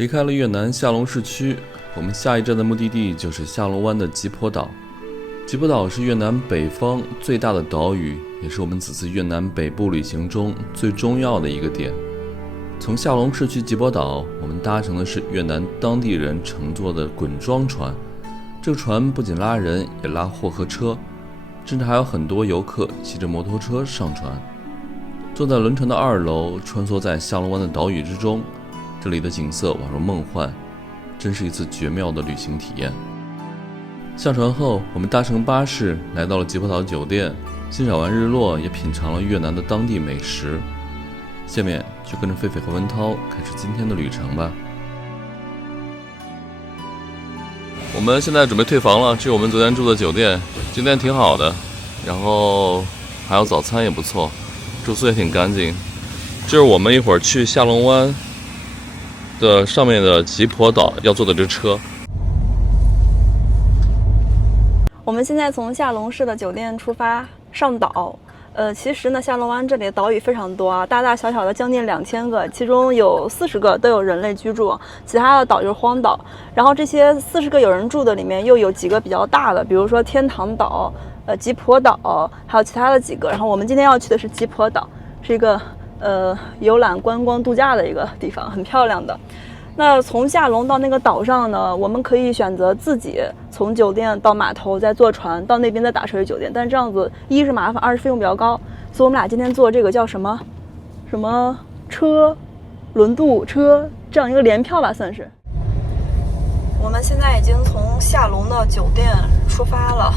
离开了越南下龙市区，我们下一站的目的地就是下龙湾的吉婆岛。吉婆岛是越南北方最大的岛屿，也是我们此次越南北部旅行中最重要的一个点。从下龙市去吉婆岛，我们搭乘的是越南当地人乘坐的滚装船。这个船不仅拉人，也拉货和车，甚至还有很多游客骑着摩托车上船。坐在轮船的2楼，穿梭在下龙湾的岛屿之中，这里的景色宛如梦幻，真是一次绝妙的旅行体验。下船后，我们搭乘巴士来到了吉婆岛酒店，欣赏完日落，也品尝了越南的当地美食。下面就跟着狒狒和文涛开始今天的旅程吧。我们现在准备退房了，这是我们昨天住的酒店，酒店挺好的，然后还有早餐也不错，住宿也挺干净。这是我们一会儿去下龙湾的上面的吉婆岛要坐的这车。我们现在从下龙市的酒店出发上岛。其实呢，下龙湾这里的岛屿非常多啊，大大小小的将近2000个，其中有40个都有人类居住，其他的岛就是荒岛。然后这些40个有人住的里面，又有几个比较大的，比如说天堂岛、吉婆岛，还有其他的几个。然后我们今天要去的是吉婆岛，是一个游览观光度假的一个地方，很漂亮的。那从下龙到那个岛上呢，我们可以选择自己从酒店到码头，再坐船到那边再打车去酒店，但是这样子一是麻烦，二是费用比较高，所以我们俩今天坐这个叫什么车，轮渡车这样一个联票吧，算是。我们现在已经从下龙的酒店出发了，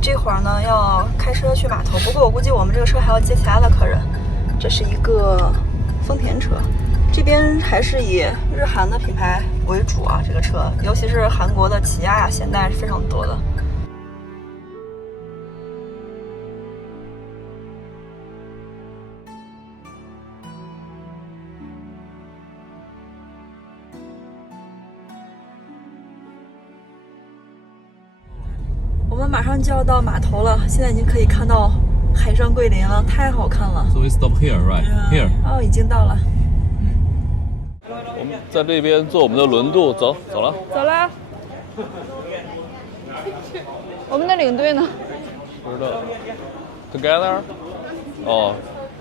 这会儿呢要开车去码头，不过我估计我们这个车还要接其他的客人。这是一个丰田车。这边还是以日韩的品牌为主啊，这个车，尤其是韩国的起亚呀、现代是非常多的。我们马上就要到码头了，现在已经可以看到海上桂林了，太好看了。So we stop here, right? Here. 哦，已经到了。我们在这边坐我们的轮渡，走了。走了。我们的领队呢？不知道。Together？ 哦，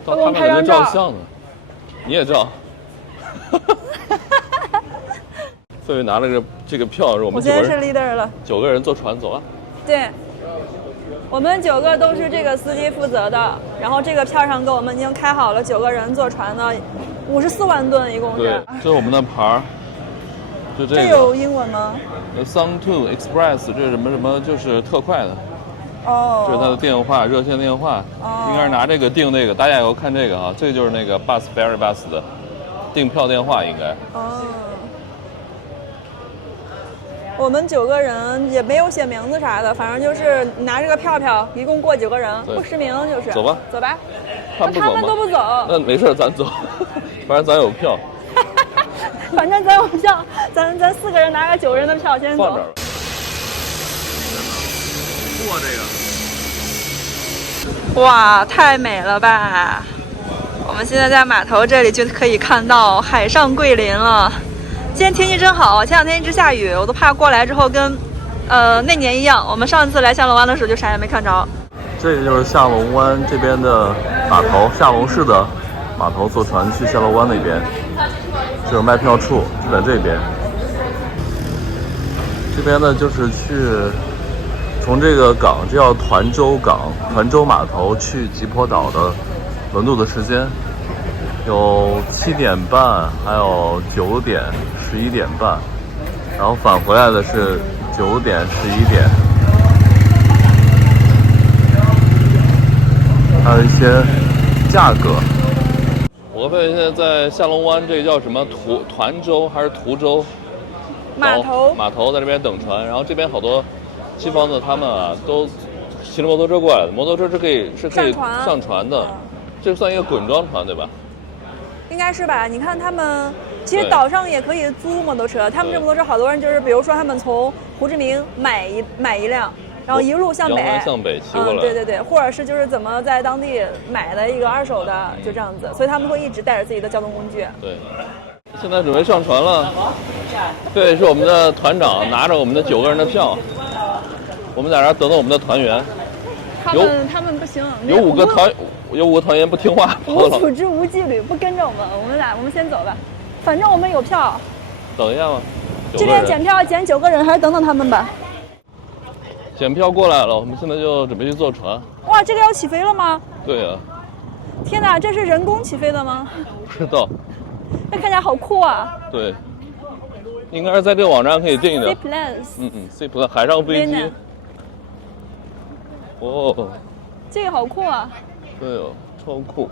他们还在照相呢。你也照。狒狒拿了这个票，是我们9个人。我现在是 leader 了。9个人坐船走了。对。我们9个都是这个司机负责的，然后这个票上给我们已经开好了9个人坐船的54万吨，一共是。对，这是我们的牌儿，就这个。这有英文吗？Sangtu Express， 这是什么？就是特快的。哦。这是他的电话，热线电话。哦。应该是拿这个订那个，大家以后看这个啊，这个就是那个 Bus Ferry Bus 的订票电话，应该。哦。我们9个人也没有写名字啥的，反正就是拿这个票，一共过9个人，不实名就是。走吧。他们都不走。那没事，咱走，反正咱有票。反正咱有票，咱4个人拿个9人的票先走。放这儿。过这个。哇，太美了吧！我们现在在码头这里就可以看到海上桂林了。今天天气真好，前2天一直下雨，我都怕过来之后跟那年一样，我们上次来下龙湾的时候就啥也没看着。这个就是下龙湾这边的码头，下龙市的码头，坐船去下龙湾那边，就是卖票处，就在这边。这边呢就是从这个港，这叫团州港、团州码头去吉婆岛的轮渡的时间有7点半，还有9点、11点半，然后返回来的是9点、11点。还有一些价格。我和狒狒现在在下龙湾，这个叫什么团州还是途州？码头在这边等船，然后这边好多西方的他们啊都骑着摩托车过来的，摩托车是可以上船的，这算一个滚装船对吧？应该是吧？你看他们其实岛上也可以租摩托车，他们这摩托车好多人就是，比如说他们从胡志明买一辆，然后一路向北，骑过来。对，或者是就是怎么在当地买的一个2手的，就这样子，所以他们会一直带着自己的交通工具。对，现在准备上船了。这是我们的团长拿着我们的9个人的票，我们在这儿等等我们的团员。他们不行，有5个团员不听话，无组织无纪律，不跟着我们。我们先走吧，反正我们有票。等一下吧。这边检票检9个人，还是等等他们吧。检票过来了，我们现在就准备去坐船。哇，这个要起飞了吗？对呀。天哪，这是人工起飞的吗？不知道。那看起来好酷啊。对。应该是在这个网站可以订的。C Plus 海上飞机。哦。这个好酷啊。对哦，超酷。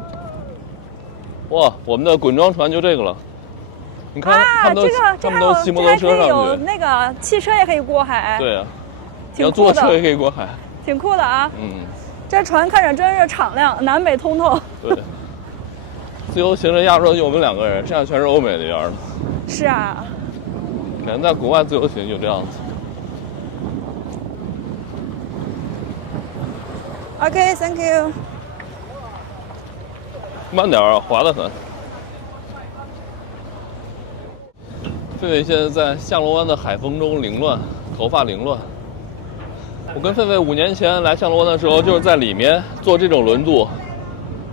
哇，我们的滚装船就这个了。你看，他们都骑摩托车上去。有那个汽车也可以过海。对呀。要坐车也可以过海。挺酷的啊。这船看着真是敞亮，南北通透。对。自由行的亚洲就我们2个人，剩下全是欧美那边的。是啊。人在国外自由行就这样子。OK，Thank you。慢点啊，滑得很。狒狒现在在下龙湾的海风中凌乱，头发凌乱。我跟狒狒5年前来下龙湾的时候，就是在里面做这种轮渡，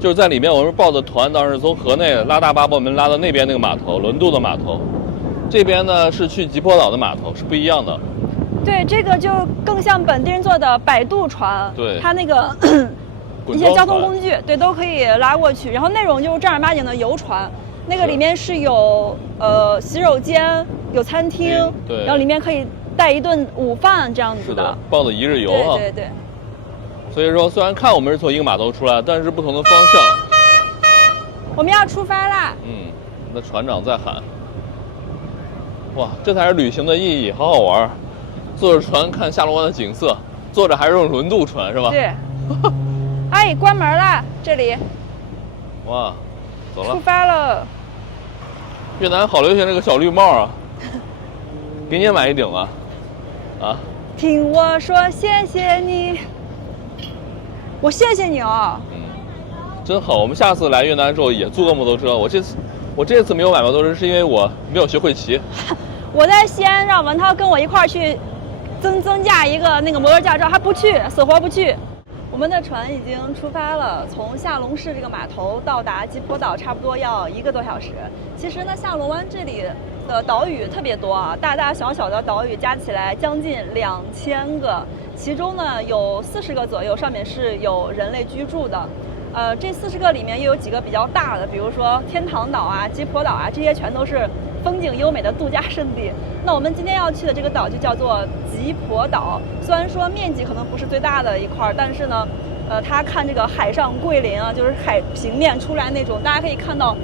就是在里面我们报的团，当时从河内拉大巴把我们拉到那边那个码头，轮渡的码头。这边呢是去吉坡岛的码头，是不一样的。对，这个就更像本地人坐的摆渡船。对，它那个一些交通工具，对，都可以拉过去。然后那种就是正儿八经的游船，那个里面是有洗手间，有餐厅，对，然后里面可以带一顿午饭这样子的。是的，报的1日游啊。对对对。所以说，虽然看我们是从一个码头出来，但是不同的方向。我们要出发啦！那船长在喊。哇，这才是旅行的意义，好好玩。坐着船看下龙湾的景色，坐着还是用轮渡船是吧？对。哎，关门了，这里。哇，走了。出发了。越南好流行这个小绿帽啊，给你也买一顶啊。啊。听我说谢谢你。我谢谢你哦。真好。我们下次来越南之后也租个摩托车。我这次没有买摩托车，是因为我没有学会骑。我在西安让文涛跟我一块儿去增加一个那个摩托驾照，还不去，死活不去。我们的船已经出发了，从下龙市这个码头到达吉坡岛差不多要1个多小时。其实呢，下龙湾这里的岛屿特别多啊，大大小小的岛屿加起来将近2000个，其中呢有40个左右上面是有人类居住的。这40个里面又有几个比较大的，比如说天堂岛啊、吉坡岛啊，这些全都是风景优美的度假胜地。那我们今天要去的这个岛就叫做吉坡岛，虽然说面积可能不是最大的一块，但是呢，它看这个海上桂林啊，就是海平面出来那种，大家可以看到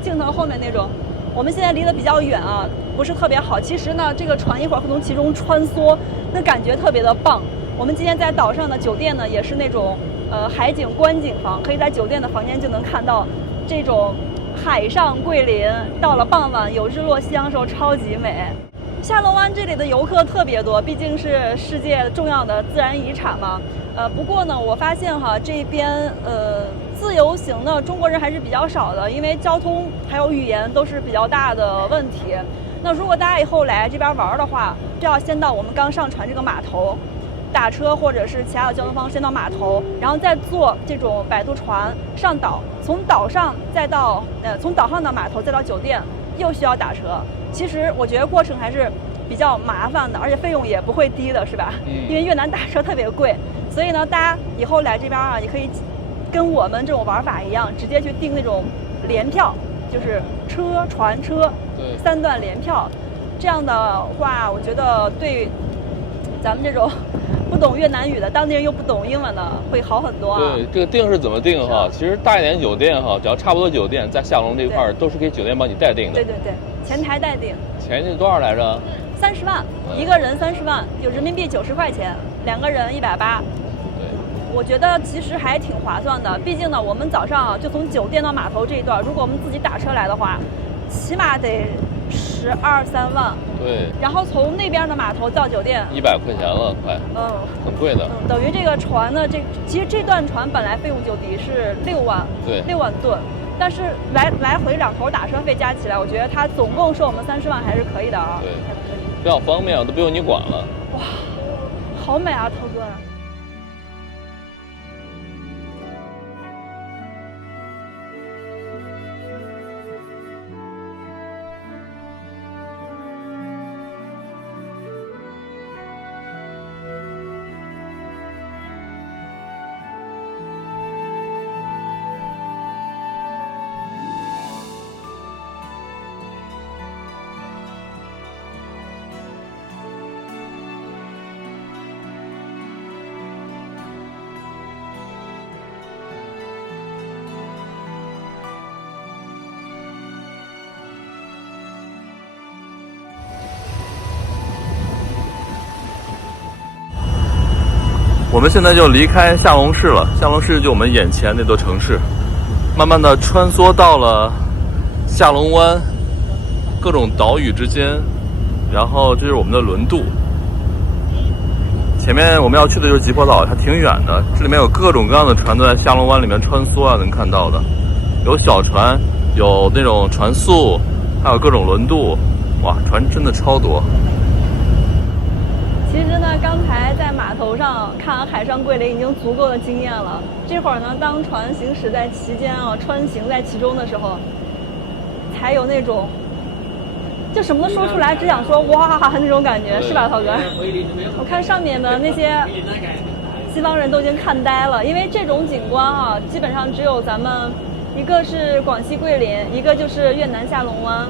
镜头后面那种。我们现在离得比较远啊，不是特别好。其实呢，这个船一会儿会从其中穿梭，那感觉特别的棒。我们今天在岛上的酒店呢，也是那种海景观景房，可以在酒店的房间就能看到这种海上桂林。到了傍晚有日落夕阳的时候，超级美。下龙湾这里的游客特别多，毕竟是世界重要的自然遗产嘛。不过呢，我发现哈这边自由行的中国人还是比较少的，因为交通还有语言都是比较大的问题。那如果大家以后来这边玩的话，就要先到我们刚上船这个码头打车，或者是其他的交通方式先到码头，然后再坐这种摆渡船上岛，从岛上再到从岛上的码头再到酒店，又需要打车。其实我觉得过程还是比较麻烦的，而且费用也不会低的，是吧？因为越南打车特别贵，所以呢，大家以后来这边啊，也可以跟我们这种玩法一样，直接去订那种联票，就是车船车3段联票。这样的话，我觉得对咱们这种不懂越南语的当地人又不懂英文的会好很多啊。对，这个订是怎么订哈？其实大一点酒店哈，只要差不多酒店在下龙这块都是给酒店帮你代订的。对对对，前台代订。前是多少来着？30万，一个人30万，有人民币90块钱，2个人180。对，我觉得其实还挺划算的。毕竟呢，我们早上就从酒店到码头这一段，如果我们自己打车来的话，起码得12、13万。对。然后从那边的码头到酒店100块钱了，快。很贵的。等于这个船呢，其实这段船本来费用就低，是6万。对。6万吨。但是来回2头打车费加起来，我觉得它总共收我们30万还是可以的啊。对，比较方便啊，都不用你管了。哇，好美啊，涛哥！我们现在就离开下龙市了，下龙市就我们眼前那座城市，慢慢的穿梭到了下龙湾各种岛屿之间，然后这就是我们的轮渡。前面我们要去的就是吉坡岛，它挺远的，这里面有各种各样的船都在下龙湾里面穿梭啊，能看到的，有小船，有那种船速，还有各种轮渡，哇，船真的超多。其实呢，刚才在码头上看完海上桂林已经足够的惊艳了。这会儿呢，当船行驶在其间啊，穿行在其中的时候，才有那种就什么都说出来，只想说哇那种感觉，是吧，涛哥？我看上面的那些西方人都已经看呆了，因为这种景观啊，基本上只有咱们一个是广西桂林，一个就是越南下龙湾。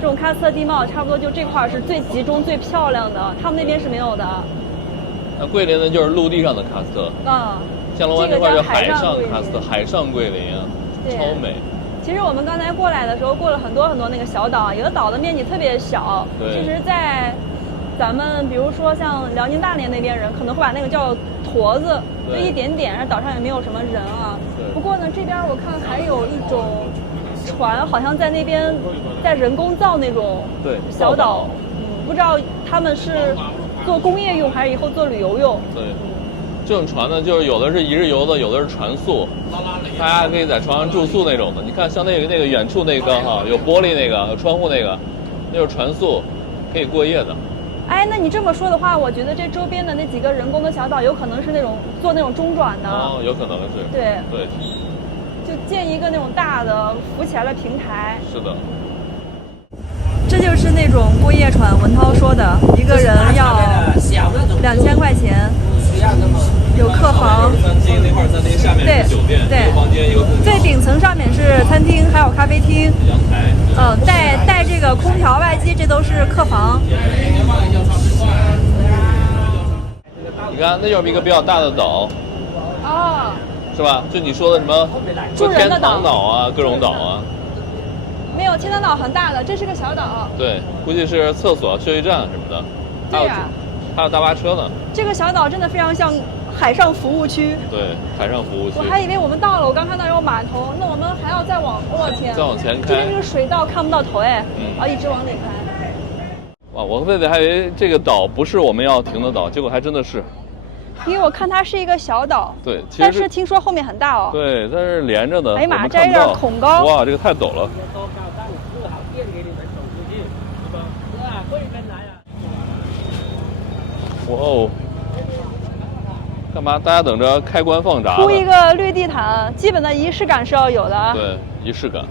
这种喀斯特地貌差不多就这块是最集中、最漂亮的，他们那边是没有的。那桂林呢，就是陆地上的喀斯特。下龙湾这块就海上喀斯特，海上桂林啊，超美。其实我们刚才过来的时候，过了很多那个小岛，有的岛的面积特别小。其实，在咱们比如说像辽宁大连那边人，可能会把那个叫坨子，就一点点，而岛上也没有什么人啊。不过呢，这边我看还有一种船，好像在那边在人工造那种小岛，不知道他们是做工业用还是以后做旅游用。对，这种船呢，就是有的是一日游的，有的是船宿，大家可以在船上住宿那种的。你看，像那个远处那个哈，有玻璃那个，有窗户那个，那就是船宿，可以过夜的。哎，那你这么说的话，我觉得这周边的那几个人工的小岛，有可能是那种做那种中转的。哦，有可能是。对。就建一个那种大的浮起来的平台。是的。这就是那种过夜船，文涛说的，一个人要2000块钱，有客房。对对。最顶层上面是餐厅，还有咖啡厅。阳台。带这个空调外机，这都是客房。你看，那就是一个比较大的岛。哦。是吧？就你说的什么天堂岛啊，各种岛啊。没有，天堂岛很大的，这是个小岛。对，估计是厕所、休息站什么的。对呀。还有大巴车呢。这个小岛真的非常像海上服务区。对，海上服务区。我还以为我们到了，我刚看到有码头，那我们还要再往，我天！再往前开。这边这个水道看不到头哎，一直往里开。哇，我和贝贝还以为这个岛不是我们要停的岛，结果还真的是。因为我看它是一个小岛，对，但是听说后面很大哦。对，它是连着的。哎呀妈，这有点恐高。哇，这个太陡了。哇哦！干嘛？大家等着开关放闸？铺一个绿地毯，基本的仪式感是要有的。对，仪式感。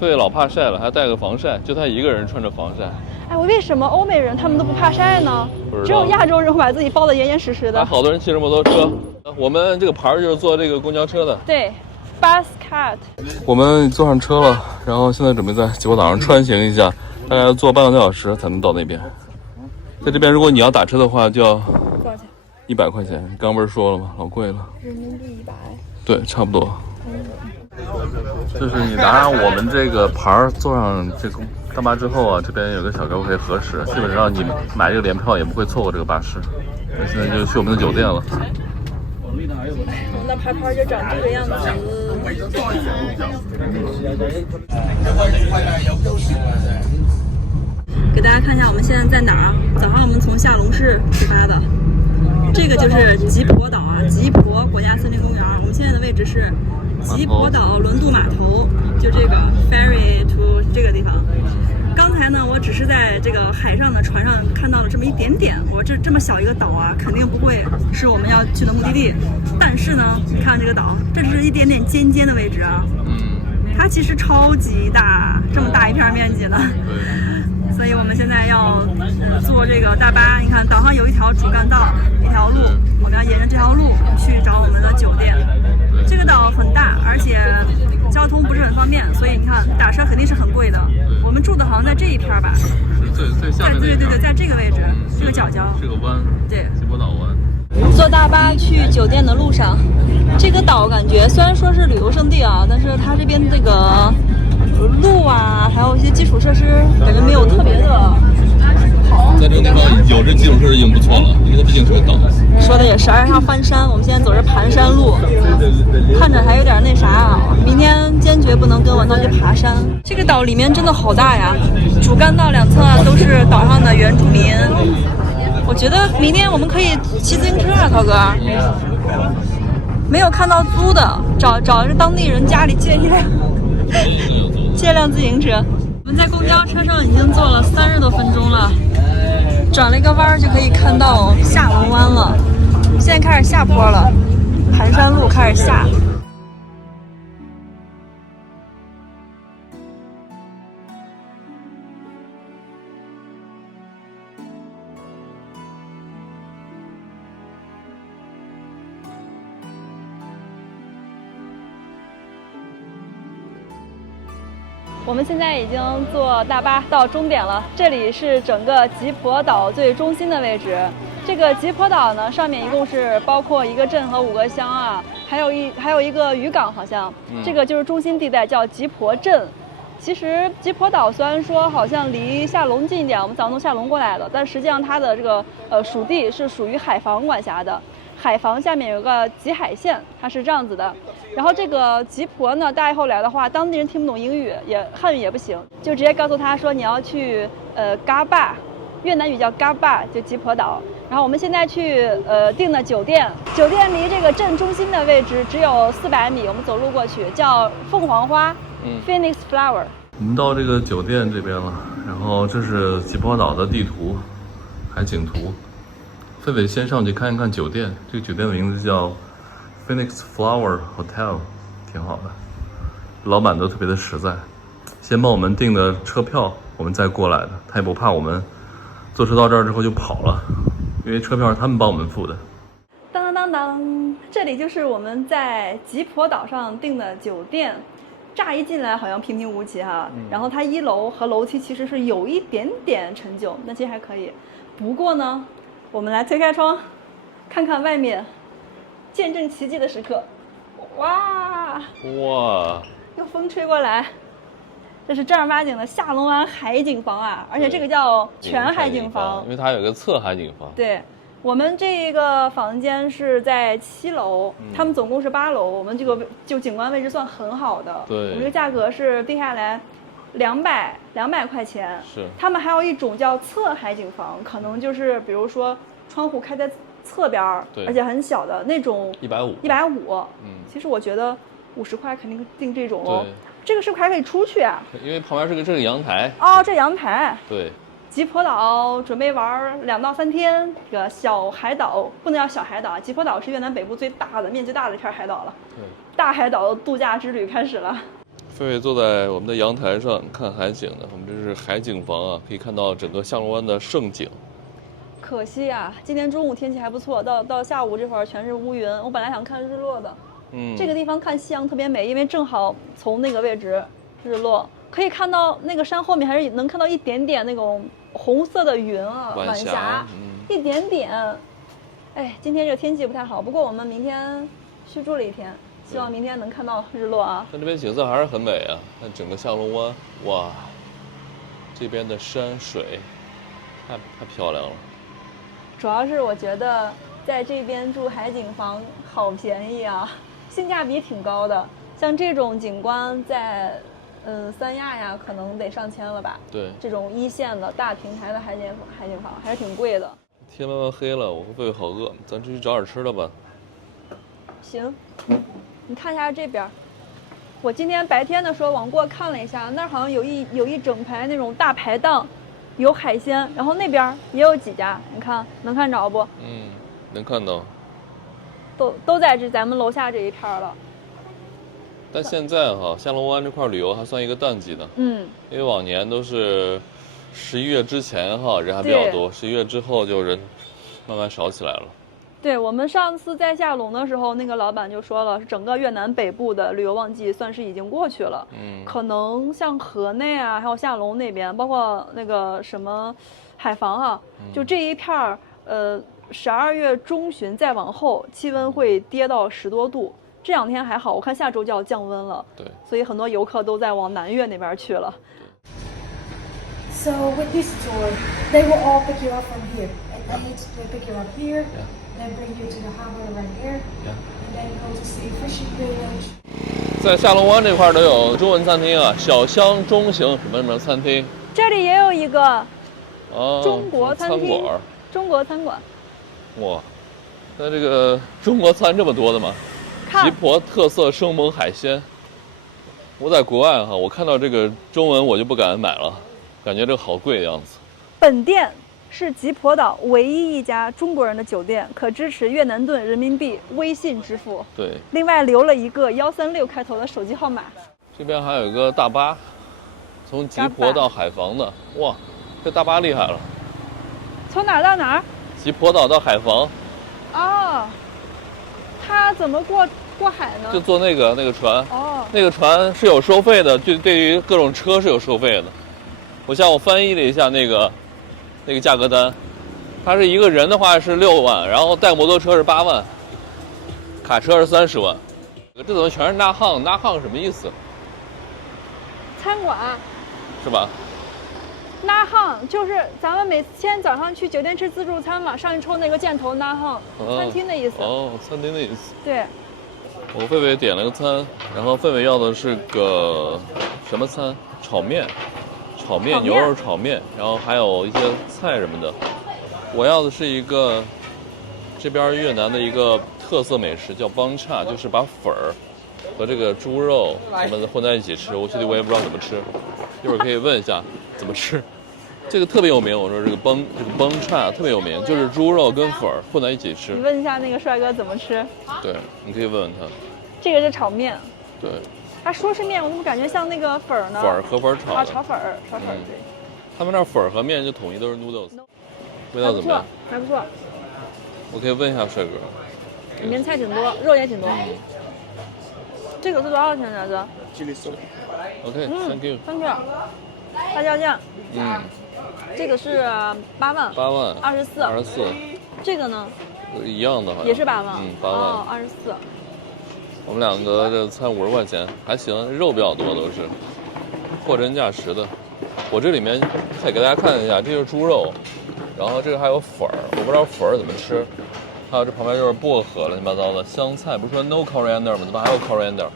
贝贝老怕晒了，还带个防晒，就他一个人穿着防晒。哎，为什么欧美人他们都不怕晒呢？只有亚洲人会把自己包得严严实实的。好多人骑着摩托车。我们这个牌就是坐这个公交车的。对 ，Bus Card。我们坐上车了，然后现在准备在吉坡岛上穿行一下，大概要坐半个多小时才能到那边。在这边，如果你要打车的话，就要多少钱？100块钱。刚不是说了吗？老贵了。人民币100。对，差不多。就是你拿上我们这个牌儿，坐上这个大巴之后啊，这边有个小哥可以核实，基本上你买这个联票也不会错过这个巴士。那现在就去我们的酒店了。我们的牌就长这个样子。给大家看一下我们现在在哪儿。早上我们从下龙市出发的，这个就是吉坡岛啊，吉坡国家森林公园。我们现在的位置是吉普岛轮渡码头，就这个 ferry to 这个地方。刚才呢，我只是在这个海上的船上看到了这么一点点。我这么小一个岛啊，肯定不会是我们要去的目的地。但是呢，你看这个岛，这只是一点点尖尖的位置啊。它其实超级大，这么大一片面积呢。所以我们现在要坐这个大巴。你看岛上有一条主干道，一条路，我们要沿着这条路去找我们的酒店。这个岛很大，而且交通不是很方便，所以你看打车肯定是很贵的。我们住的好像在这一片吧？是最下面对，在这个位置，这个角角，这个湾，对，吉普岛湾。坐大巴去酒店的路上，这个岛感觉虽然说是旅游胜地啊，但是它这边这个路啊，还有一些基础设施，感觉没有特别的好。在这个地方有这基础设施已经不错了，因为它毕竟是个岛。说的也是，而且它翻山，我们现在走着盘山路，看着还有点那啥啊。明天坚决不能跟文涛去爬山。这个岛里面真的好大呀，主干道两侧都是岛上的原住民。我觉得明天我们可以骑自行车啊，涛哥。没有看到租的，找着当地人家里借一辆自行车。我们在公交车上已经坐了30多分钟了，转了一个弯就可以看到下龙湾了。现在开始下坡了，盘山路开始下。我们现在已经坐大巴到终点了，这里是整个吉普岛最中心的位置。这个吉普岛呢，上面一共是包括一个镇和5个乡啊，还有一个渔港，好像这个就是中心地带，叫吉普镇。其实吉普岛虽然说好像离下龙近一点，我们早上从下龙过来的，但实际上它的这个属地是属于海防管辖的。海防下面有个吉海县，它是这样子的。然后这个吉普呢，大家以后来的话，当地人听不懂英语，汉语也不行，就直接告诉他说你要去嘎巴，越南语叫嘎巴，就吉普岛。然后我们现在去订的酒店离这个镇中心的位置只有400米，我们走路过去，叫凤凰花，Phoenix Flower。我们到这个酒店这边了，然后这是吉普岛的地图，海景图。狒狒先上去看一看酒店，这个酒店的名字叫 Phoenix Flower Hotel， 挺好的。老板都特别的实在，先帮我们订的车票，我们再过来的。他也不怕我们坐车到这儿之后就跑了，因为车票是他们帮我们付的。当当当当，这里就是我们在吉普岛上订的酒店。乍一进来好像平平无奇哈，然后它1楼和楼梯其实是有一点点陈旧，那其实还可以。不过呢，我们来推开窗，看看外面，见证奇迹的时刻。哇！用风吹过来，这是正儿八经的下龙湾海景房啊！而且这个叫全海景房，因为它有个侧海景房。对，我们这个房间是在7楼，他们总共是8楼，我们这个就景观位置算很好的。对，我们这个价格是定下来200块钱。是。他们还有一种叫侧海景房，可能就是比如说窗户开在侧边，而且很小的那种，150。其实我觉得50块肯定订这种哦。这个是不是还可以出去啊？因为旁边是这个阳台。哦，这阳台。对。吉普岛准备玩2到3天，这个小海岛不能叫小海岛，吉普岛是越南北部最大的、面积大的一片海岛了。对，大海岛度假之旅开始了。狒狒坐在我们的阳台上看海景呢，我们这是海景房啊，可以看到整个下龙湾的胜景。可惜啊，今天中午天气还不错，到下午这会儿全是乌云。我本来想看日落的，这个地方看夕阳特别美，因为正好从那个位置日落，可以看到那个山后面还是能看到一点点那种红色的云啊，晚霞，一点点。哎，今天这个天气不太好，不过我们明天续住了1天，希望明天能看到日落啊。但这边景色还是很美啊，看整个下龙湾，哇，这边的山水太漂亮了。主要是我觉得在这边住海景房好便宜啊，性价比挺高的。像这种景观在三亚呀，可能得上千了吧？对，这种1线的大平台的海景房还是挺贵的。天慢慢黑了，我和狒狒好饿，咱出去找点吃的吧。行，你看一下这边，我今天白天的时候往过看了一下，那儿好像有一整排那种大排档，有海鲜，然后那边也有几家，你看能看着不？嗯，能看到。都在咱们楼下这一片了。但现在哈，下龙湾这块旅游还算一个淡季的。嗯，因为往年都是11月之前哈人还比较多，11月之后就人慢慢少起来了。对，我们上次在下龙的时候，那个老板就说了，整个越南北部的旅游旺季算是已经过去了。可能像河内啊，还有下龙那边，包括那个什么海防啊，就这一片儿，12月中旬再往后，气温会跌到10多度。这2天还好，我看下周就要降温了。对，所以很多游客都在往南越那边去了。So with this tour, they will all pick you up from here. At 8, they pick you up here, then bring you to the harbor right here, and then go to see fishing village. 在下龙湾这块都有中文餐厅啊，小香中型什么餐厅。这里也有一个中国餐厅，中国餐馆。哇，那这个中国餐这么多的吗？吉婆特色生猛海鲜。我在国外哈，我看到这个中文我就不敢买了，感觉这个好贵的样子。本店是吉婆岛唯一一家中国人的酒店，可支持越南盾、人民币、微信支付。对，另外留了一个136开头的手机号码。这边还有一个大巴，从吉婆到海防的。哇，这大巴厉害了。从哪儿到哪儿？吉婆岛到海防。哦，它怎么过海呢？就坐那个船。哦，那个船是有收费的，就对于各种车是有收费的。我翻译了一下那个价格单，它是一个人的话是6万，然后带摩托车是8万，卡车是30万。这怎么全是那항？那항什么意思？餐馆。是吧？那항就是咱们每天早上去酒店吃自助餐嘛，上去抽那个箭头那항，餐厅的意思。哦，餐厅的意思。对。我狒狒点了个餐，然后狒狒要的是个什么餐？炒面，牛肉炒面，然后还有一些菜什么的。我要的是一个这边越南的一个特色美食，叫邦恰，就是把粉儿和这个猪肉什么的混在一起吃。我具体我也不知道怎么吃，一会儿可以问一下怎么吃。这个特别有名，我说这个邦恰特别有名，就是猪肉跟粉儿混在一起吃。你问一下那个帅哥怎么吃？对，你可以问问他。这个是炒面。对。他说是面，我怎么感觉像那个粉儿呢？粉儿和粉炒的。啊，炒粉儿，对。他们那儿粉儿和面就统一都是 noodles， 味道怎么样？还不错。我可以问一下帅哥。里面菜挺多，肉也挺多。这个是多少钱来着？OK，Thank you。Thank you。辣椒酱。这个是8万。8万。24。这个呢？一样的，好像。也是8万。8万。哦，24。我们两个这餐50块钱，还行，肉比较多，都是货真价实的。我这里面可以给大家看一下，这就是猪肉，然后这个还有粉儿，我不知道粉儿怎么吃。还有这旁边就是薄荷，乱七八糟的香菜，不是说 no coriander 吗？怎么还有 coriander？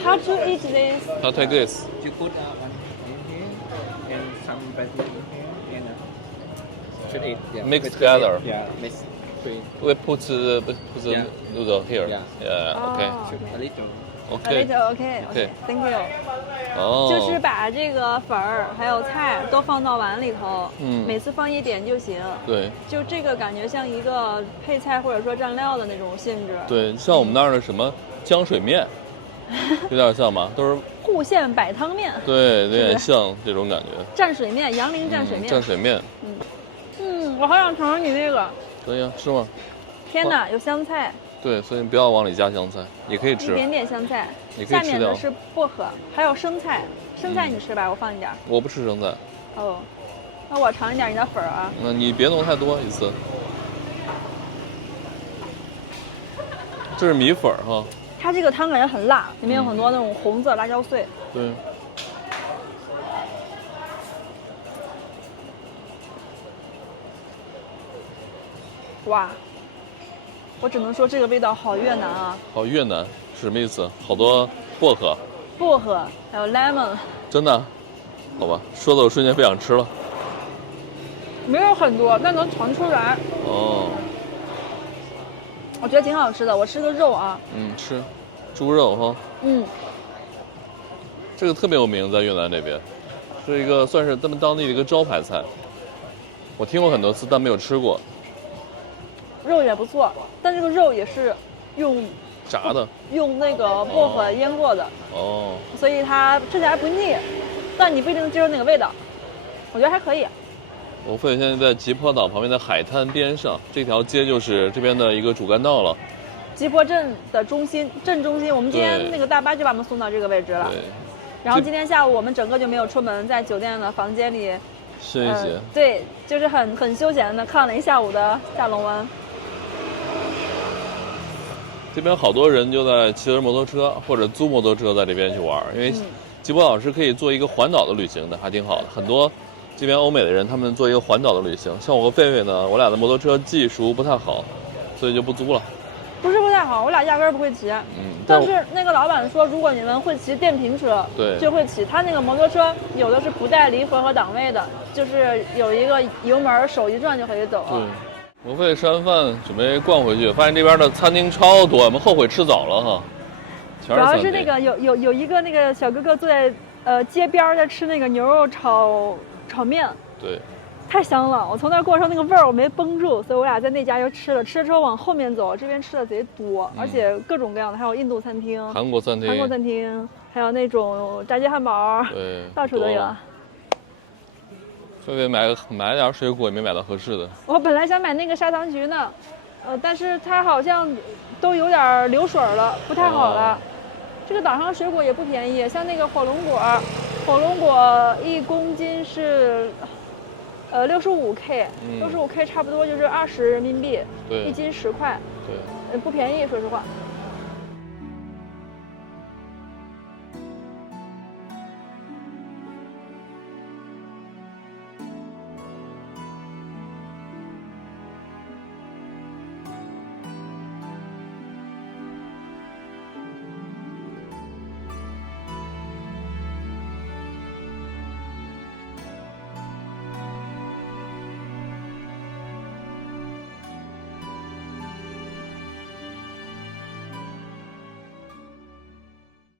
How to eat this? How to take this? You put one in here and some basil in here and should eat. Yeah. Mix together. Yeah, mix. We put the noodle here. Yeah. Okay. A little. Okay. Thank you. 就是把这个粉儿还有菜都放到碗里头，每次放一点就行。对。就这个感觉像一个配菜或者说蘸料的那种性质。对，像我们那儿的什么浆水面，有点像吗？都是户县摆汤面。对，有点像这种感觉。蘸水面，杨凌蘸水面。蘸水面。我好想尝尝你那个。可以啊，吃吗？天哪，有香菜。对，所以你不要往里加香菜，你可以吃。一点点香菜，你可以吃掉。下面的是薄荷，还有生菜。生菜你吃吧，我放一点。我不吃生菜。哦，那我尝一点你的粉儿啊。那你别弄太多一次。这是米粉哈。它这个汤感觉很辣，里面有很多那种红色辣椒碎。对。哇，我只能说这个味道好越南啊！好越南是什么意思？好多薄荷，还有 lemon。真的？好吧，说的我瞬间不想吃了。没有很多，但能尝出来。哦。我觉得挺好吃的，我吃个肉啊。吃，猪肉哈。这个特别有名，在越南这边，是一个算是他们当地的一个招牌菜。我听过很多次，但没有吃过。肉也不错，但这个肉也是用炸的，用那个薄荷腌过的，哦，所以它吃起来不腻，但你不一定接受那个味道。我觉得还可以。我费现在在吉坡岛旁边的海滩边上，这条街就是这边的一个主干道了。吉坡镇的中心，镇中心，我们今天那个大巴就把我们送到这个位置了。对。然后今天下午我们整个就没有出门，在酒店的房间里歇一歇。对，就是很休闲的看了一下午的下龙湾。这边好多人就在骑着摩托车或者租摩托车在这边去玩，因为吉坡岛是可以做一个环岛的旅行的，还挺好的。很多这边欧美的人他们做一个环岛的旅行，像我和狒狒呢，我俩的摩托车技术不太好，所以就不租了。不是不太好，我俩压根儿不会骑。但是那个老板说，如果你们会骑电瓶车，对，就会骑。他那个摩托车有的是不带离合和档位的，就是有一个油门手一转就可以走。对。我费吃完饭准备逛回去，发现这边的餐厅超多，我们后悔吃早了哈。主要是那个有一个那个小哥哥坐在街边在吃那个牛肉炒面，对，太香了。我从那儿过的时候那个味儿我没绷住，所以我俩在那家又吃了之后往后面走，这边吃的贼多，而且各种各样的，还有印度餐厅、韩国餐厅，还有那种炸鸡汉堡，对，到处都有。狒狒买了点水果也没买到合适的。我本来想买那个砂糖橘呢，但是它好像都有点流水了，不太好了。这个岛上水果也不便宜，像那个火龙果1公斤是65K，65K 差不多就是20人民币，1斤10块，对，不便宜，说实话。